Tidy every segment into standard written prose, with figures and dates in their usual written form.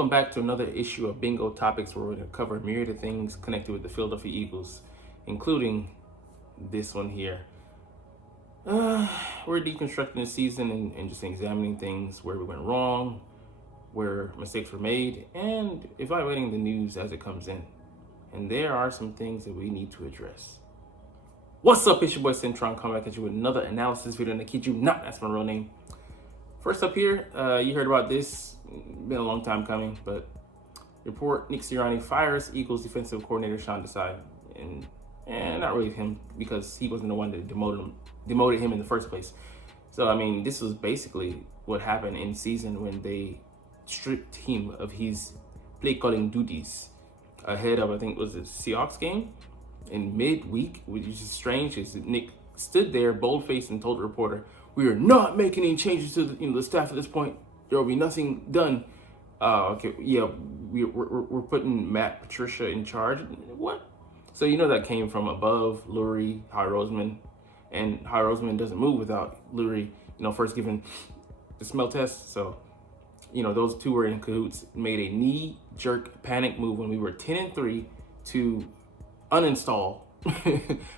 welcome back to another issue of Bingo Topics, where we're going to cover a myriad of things connected with the Philadelphia Eagles, including this one here. We're deconstructing the season and just examining things where we went wrong, where mistakes were made, and evaluating the news as it comes in. And there are some things that we need to address. What's up? It's your boy Cintron, coming back at you with another analysis video. And I kid you not, that's my real name. First up here, you heard about this. Been a long time coming, but report Nick Sirianni fires Eagles defensive coordinator Desai, and not really him, because he wasn't the one that demoted him in the first place. So I mean, this was basically what happened in season when they stripped him of his play calling duties ahead of, I think it was the Seahawks game in midweek, which is strange. Is Nick stood there bold-faced and told the reporter, "We are not making any changes to the staff at this point. There will be nothing done." Okay, yeah, we're putting Matt Patricia in charge. What? So that came from above Lurie, Howie Roseman, and Howie Roseman doesn't move without Lurie, first giving the smell test. So, those two were in cahoots, made a knee-jerk panic move when we were 10-3 to uninstall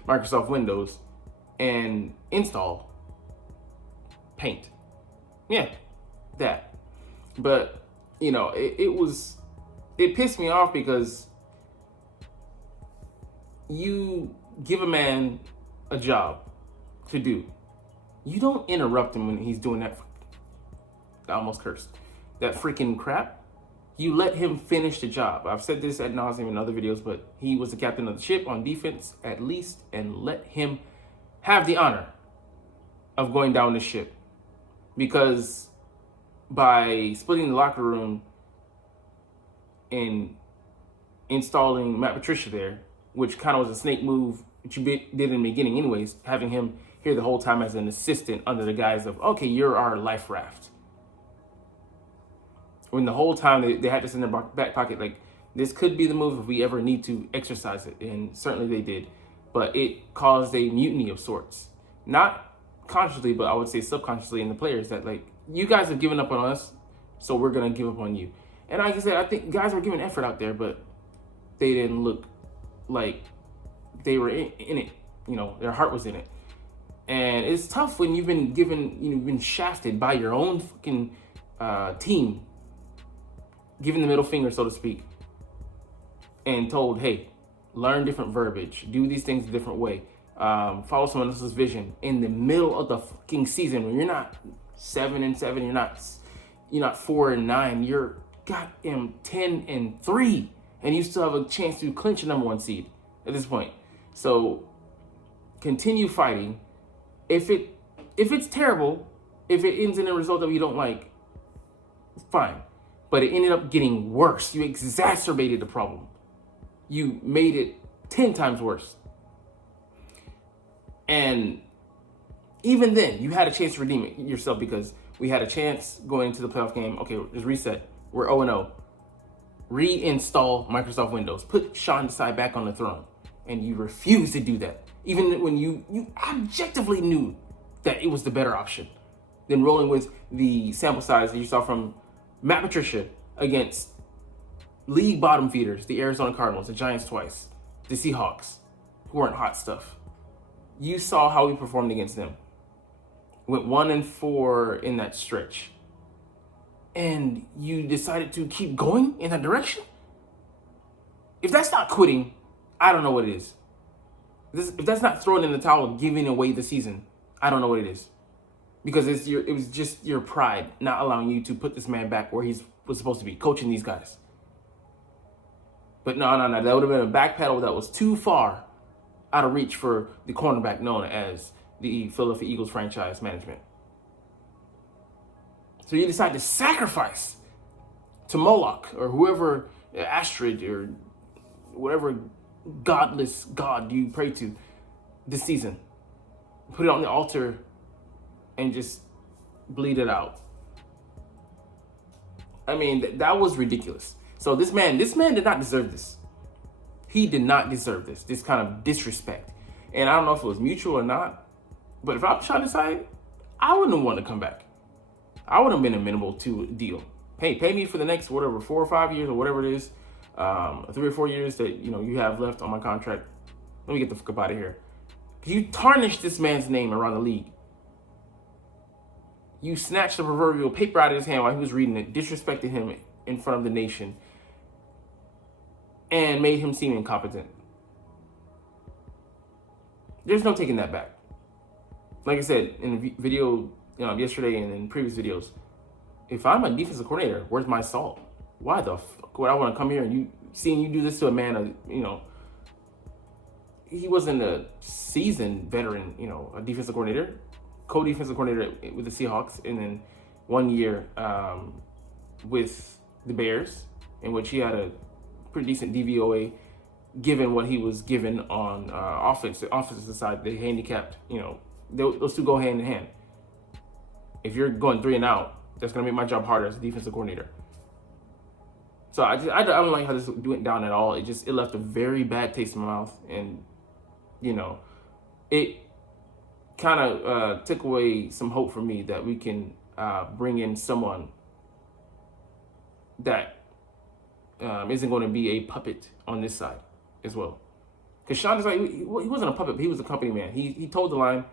Microsoft Windows and install Paint. Yeah, that. But it pissed me off, because you give a man a job to do, you don't interrupt him when he's doing that. I almost cursed. That freaking crap. You let him finish the job. I've said this ad nauseum in other videos, but he was the captain of the ship on defense, at least, and let him have the honor of going down the ship. Because by splitting the locker room and installing Matt Patricia there, which kind of was a snake move, which you did in the beginning anyways, having him here the whole time as an assistant under the guise of, okay, you're our life raft. When the whole time they had this in their back pocket, like, this could be the move if we ever need to exercise it, and certainly they did. But it caused a mutiny of sorts. Not consciously, but I would say subconsciously in the players, that, like, you guys have given up on us, so we're going to give up on you. And like I said, I think guys were giving effort out there, but they didn't look like they were in it. Their heart was in it. And it's tough when you've been you've been shafted by your own fucking team, given the middle finger, so to speak, and told, hey, learn different verbiage, do these things a different way, follow someone else's vision in the middle of the fucking season when you're not 7-7, you're not 4-9, you're goddamn 10-3, and you still have a chance to clinch a number 1 seed at this point. So continue fighting. If it's terrible, if it ends in a result that you don't like, fine. But it ended up getting worse. You exacerbated the problem. You made it 10 times worse. And even then, you had a chance to redeem it yourself, because we had a chance going into the playoff game. Okay, just reset. We're 0-0. Reinstall Microsoft Windows. Put Sean Desai back on the throne. And you refused to do that. Even when you objectively knew that it was the better option than rolling with the sample size that you saw from Matt Patricia against league bottom feeders, the Arizona Cardinals, the Giants twice, the Seahawks, who weren't hot stuff. You saw how we performed against them. Went 1-4 in that stretch. And you decided to keep going in that direction? If that's not quitting, I don't know what it is. If that's not throwing in the towel, giving away the season, I don't know what it is. Because it was just your pride not allowing you to put this man back where he was supposed to be, coaching these guys. But no. That would have been a backpedal that was too far out of reach for the cornerback known as the Philadelphia Eagles franchise management. So you decide to sacrifice to Moloch or whoever, Astrid or whatever godless god you pray to this season. Put it on the altar and just bleed it out. I mean, that was ridiculous. So this man did not deserve this. He did not deserve this kind of disrespect. And I don't know if it was mutual or not, but if I was trying to decide, I wouldn't want to come back. I would have been amenable to a deal. hey, pay me for the next whatever 4 or 5 years or whatever it is, 3 or 4 years that you have left on my contract. Let me get the fuck up out of here. You tarnished this man's name around the league. You snatched the proverbial paper out of his hand while he was reading it, disrespected him in front of the nation, and made him seem incompetent. There's no taking that back. Like I said in the video yesterday and in previous videos, if I'm a defensive coordinator, where's my salt? Why the fuck would I want to come here and you do this to a man, he wasn't a seasoned veteran, a defensive coordinator, co-defensive coordinator with the Seahawks, and then 1 year with the Bears, in which he had a pretty decent DVOA, given what he was given on offensive side. They handicapped, those two go hand in hand. If you're going 3 and out, that's going to make my job harder as a defensive coordinator. So I don't like how this went down at all. It left a very bad taste in my mouth, and it kind of took away some hope for me that we can bring in someone that isn't going to be a puppet on this side as well. Because Sean Desai, he wasn't a puppet, but he was a company man. He told the line.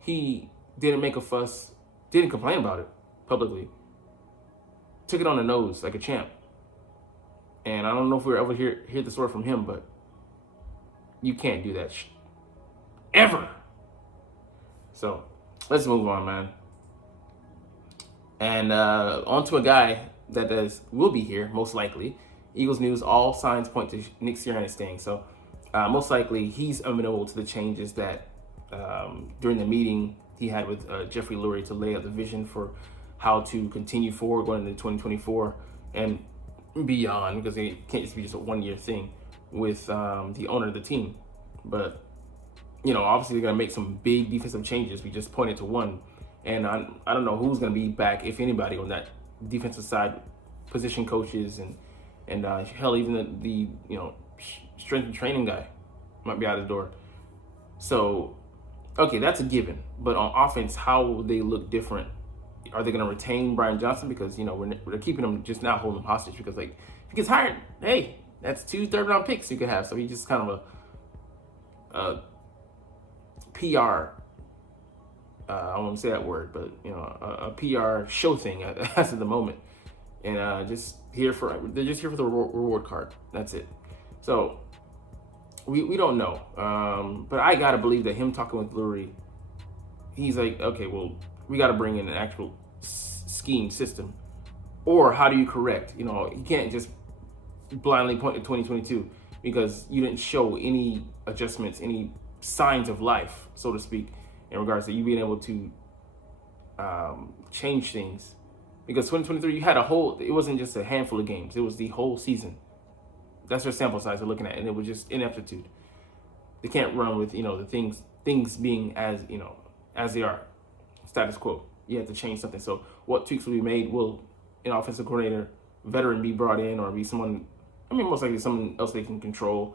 He didn't make a fuss, didn't complain about it publicly. Took it on the nose like a champ. And I don't know if we'll ever hear the story from him, but you can't do that ever. So let's move on, man. And on to a guy that will be here, most likely. Eagles news, all signs point to Nick Sirianni staying. So most likely he's amenable to the changes that during the meeting he had with Jeffrey Lurie to lay out the vision for how to continue forward going into 2024 and beyond, because it can't just be just a 1 year thing with the owner of the team. But obviously they're going to make some big defensive changes. We just pointed to one, and I don't know who's going to be back, if anybody, on that defensive side, position coaches and hell, even the strength and training guy might be out the door. So okay, that's a given. But on offense, how will they look different? Are they going to retain Brian Johnson? Because we're keeping him, just not holding him hostage, because if he gets hired, hey, that's 2 third-round picks you could have. So he's just kind of a PR. I won't say that word, but a PR show thing as of the moment, and they're just here for the reward card. That's it. So we don't know, but I gotta believe that him talking with Lurie, he's like, okay, well, we got to bring in an actual scheme system, or how do you correct? You can't just blindly point to 2022 because you didn't show any adjustments, any signs of life, so to speak, in regards to you being able to change things. Because 2023, you had it wasn't just a handful of games, it was the whole season. That's their sample size they're looking at, and it was just ineptitude. They can't run with, the things being as they are, status quo. You have to change something. So what tweaks will be made? Will an offensive coordinator, veteran, be brought in, or be someone, most likely someone else they can control,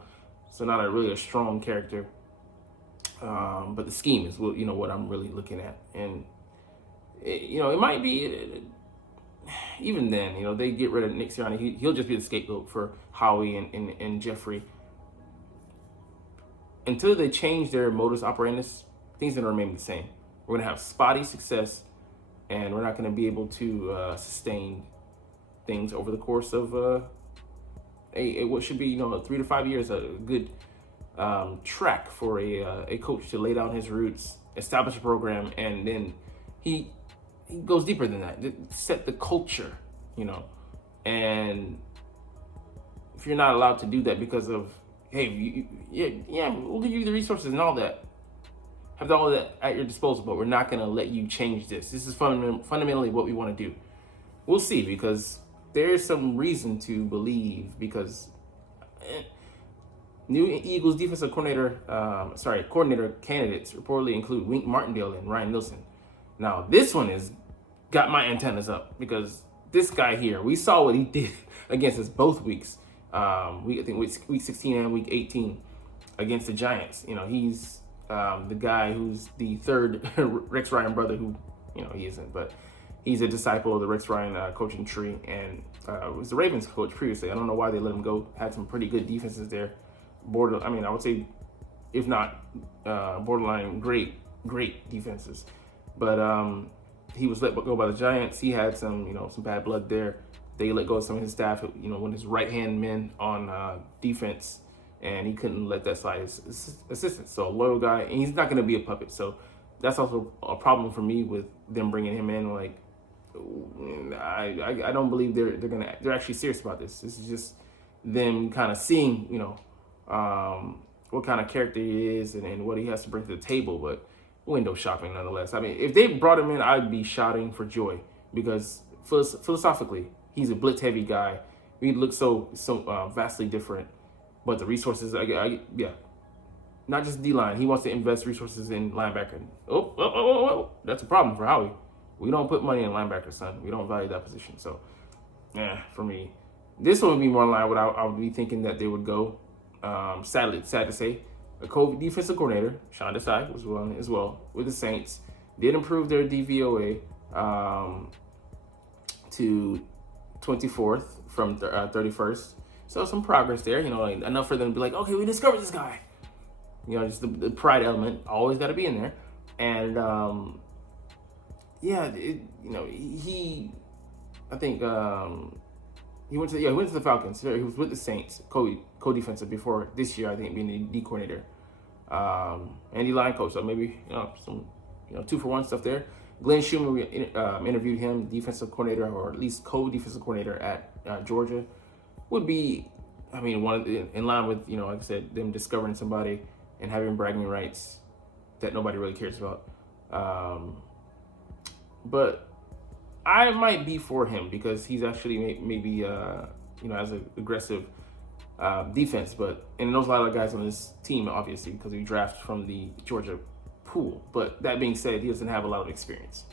so not really a strong character. But the scheme is what I'm really looking at. And it might be, even then, they get rid of Nick Sirianni, he'll just be the scapegoat for Howie and Jeffrey. Until they change their modus operandus, things are going to remain the same. We're going to have spotty success, and we're not going to be able to sustain things over the course of what should be 3 to 5 years, a good track for a coach to lay down his roots, establish a program, and then he goes deeper than that, set the culture, and if you're not allowed to do that because of, hey, we'll give you the resources and all that, have all that at your disposal, but we're not going to let you change this. This is fundamentally what we want to do. We'll see, because there's some reason to believe, because new Eagles defensive coordinator candidates reportedly include Wink Martindale and Ryan Nielsen. Now, this one has got my antennas up, because this guy here, we saw what he did against us both weeks. I think week 16 and week 18 against the Giants. He's the guy who's the third Rex Ryan brother, who he isn't, but He's a disciple of the Rex Ryan coaching tree, and was the Ravens coach previously. I don't know why they let him go. Had some pretty good defenses there. I would say, if not borderline great defenses. But he was let go by the Giants. He had some bad blood there. They let go of some of his staff, one of his right-hand men on defense, and he couldn't let that slide, his assistant. So a loyal guy, and he's not going to be a puppet. So that's also a problem for me with them bringing him in. Like, I don't believe they're actually serious about this. This is just them kind of seeing, what kind of character he is and what he has to bring to the table. But window shopping nonetheless. I mean, if they brought him in, I'd be shouting for joy, because philosophically, he's a blitz heavy guy. He looks so vastly different, but the resources, not just D-line. He wants to invest resources in linebacker. Oh, that's a problem for Howie. We don't put money in linebacker, son. We don't value that position. So, for me, this one would be more in line with what I would be thinking that they would go. Sad to say, a defensive coordinator, Sean Desai, was one as well with the Saints. Did improve their DVOA to 24th from 31st. So some progress there, enough for them to be like, okay, we discovered this guy. Just the pride element always got to be in there. And he went to the Falcons. He was with the Saints, co-defensive before this year, I think, being the D coordinator, and D-line coach. So maybe some 2-for-1 stuff there. Glenn Schumer interviewed him, defensive coordinator, or at least co-defensive coordinator at Georgia. Would be, in line with like I said, them discovering somebody and having bragging rights that nobody really cares about. But I might be for him because he's actually maybe has an aggressive defense, and there's a lot of guys on this team, obviously, because he drafted from the Georgia pool. But that being said, he doesn't have a lot of experience,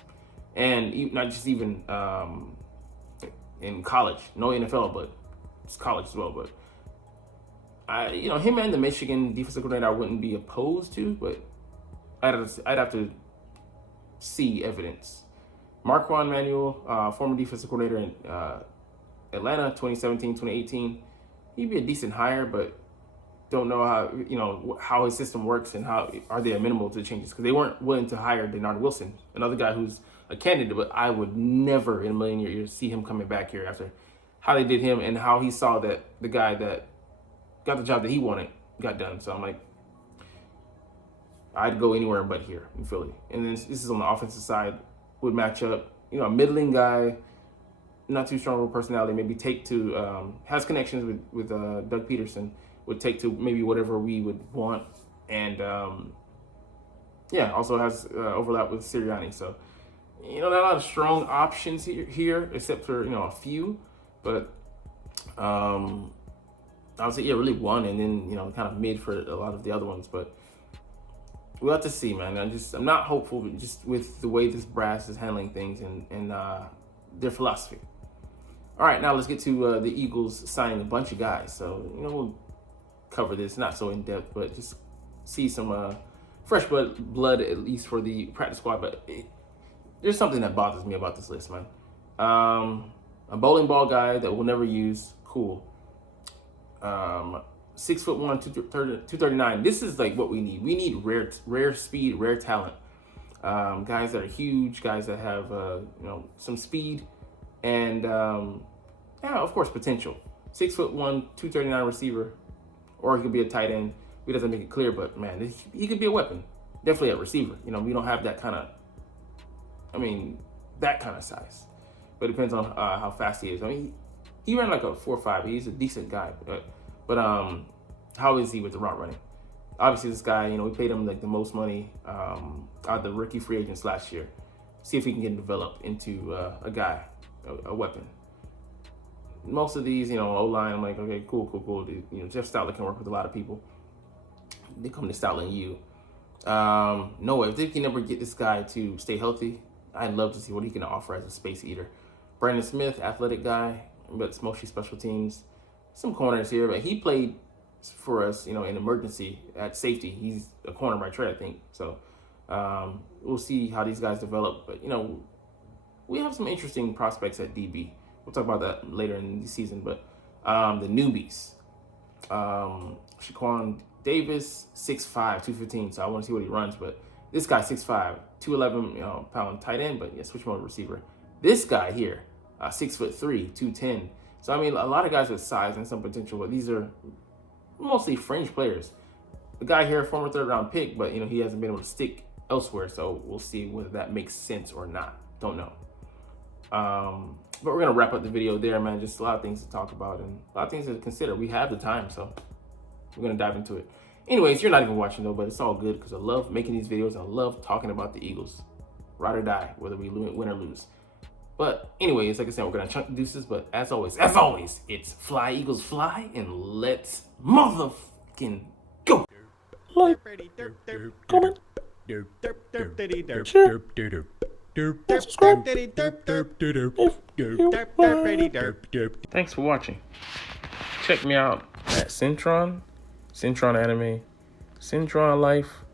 and not just even in college, no NFL, but it's college as well. But him and the Michigan defensive coordinator, I wouldn't be opposed to, but I'd have to see evidence. Marquand Manuel, former defensive coordinator in Atlanta, 2017, 2018. He'd be a decent hire, but don't know how his system works and how are they amenable to changes, because they weren't willing to hire Denard Wilson, another guy who's a candidate, but I would never in a million years see him coming back here after how they did him and how he saw that the guy that got the job that he wanted got done. So I'm like, I'd go anywhere but here in Philly. And then this is on the offensive side, would match up, a middling guy, not too strong of a personality, maybe take to, has connections with Doug Peterson, would take to maybe whatever we would want. And also has overlap with Sirianni. So, not a lot of strong options here except for, a few. But I would say, really one, and then, kind of mid for a lot of the other ones. But we'll have to see, man. I'm not hopeful just with the way this brass is handling things and their philosophy. All right, now let's get to the Eagles signing a bunch of guys. So, we'll cover this, not so in depth, but just see some fresh blood, at least for the practice squad. But there's something that bothers me about this list, man. A bowling ball guy that we'll never use, cool. 6'1", 239. This is like what we need. We need rare speed, rare talent. Guys that are huge, guys that have some speed, and of course potential. 6'1", 239 receiver, or he could be a tight end. He doesn't make it clear, but man, he could be a weapon. Definitely a receiver. We don't have that kind of, that kind of size. But it depends on how fast he is. He ran like a 4.5. He's a decent guy, but how is he with the route running? Obviously, this guy, we paid him like the most money out of the rookie free agents last year. See if he can get developed into a guy, a weapon. Most of these, O-line, I'm like, okay, cool. Jeff Stoutland can work with a lot of people. They come to Stoutland U. No, if they can never get this guy to stay healthy, I'd love to see what he can offer as a space eater. Brandon Smith, athletic guy, but it's mostly special teams. Some corners here, but he played for us, in emergency at safety. He's a corner by trade, I think. So we'll see how these guys develop. But, we have some interesting prospects at DB. We'll talk about that later in the season. But the newbies, Shaquan Davis, 6'5", 215. So I want to see what he runs. But this guy, 6'5", 211 pound tight end. But yeah, switch mode receiver. This guy here, 6'3", 210. So I mean, a lot of guys with size and some potential, but these are mostly fringe players. The guy here, former 3rd round pick, but he hasn't been able to stick elsewhere. So we'll see whether that makes sense or not. Don't know. But we're gonna wrap up the video there, man. Just a lot of things to talk about and a lot of things to consider. We have the time, so we're gonna dive into it. Anyways, you're not even watching though, but it's all good because I love making these videos. I love talking about the Eagles, ride or die, whether we win or lose. But anyways, like I said, we're gonna chunk the deuces. But as always, it's fly Eagles fly, and let's motherfucking go. Like, comment, share, subscribe if you like. Thanks for watching. Check me out at Cintron, Cintron Anime, Cintron Life,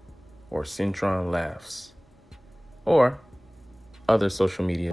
or Cintron Laughs, or other social media.